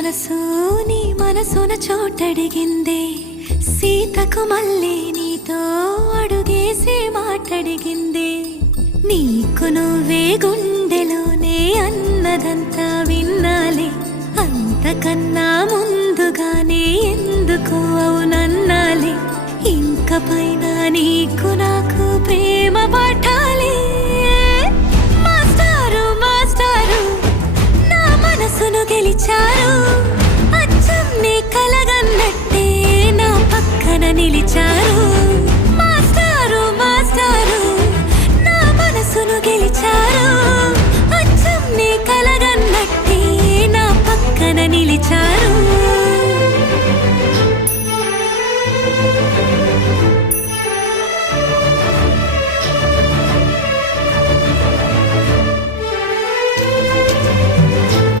మనసు నీ మనసున చోటడిగిందే సీతకు మళ్ళీ నీతో అడుగేసి మాటడిగిందే నీకు నువ్వే గుండెలోనే అన్నదంతా విన్నాలే అంతకన్నా ముందుగానే ఎందుకు అవునన్నాలే ఇంక పైన నీకు నాకు ప్రేమ పాఠాలే మాస్టారు మాస్టారు నా మనసును గెలిచారు అచ్చం నీ కలగన్నట్టే నా పక్కన నిలిచారు